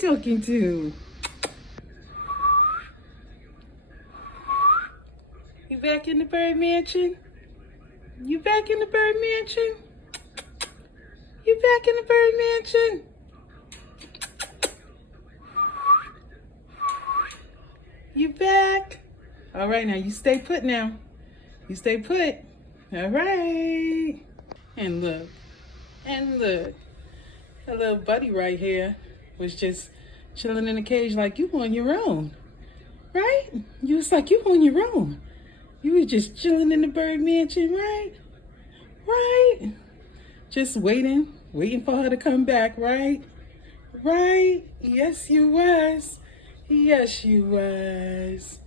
talking to? You back in the bird mansion? You back in the bird mansion? You back in the bird mansion? You back? All right, now you stay put now. You stay put. All right. And look. That little buddy right here was just chilling in the cage like you on your own. Right? You was like you on your own. You was just chilling in the bird mansion, right? Right? Just waiting for her to come back, right? Right? Yes, you was. Yes, you was.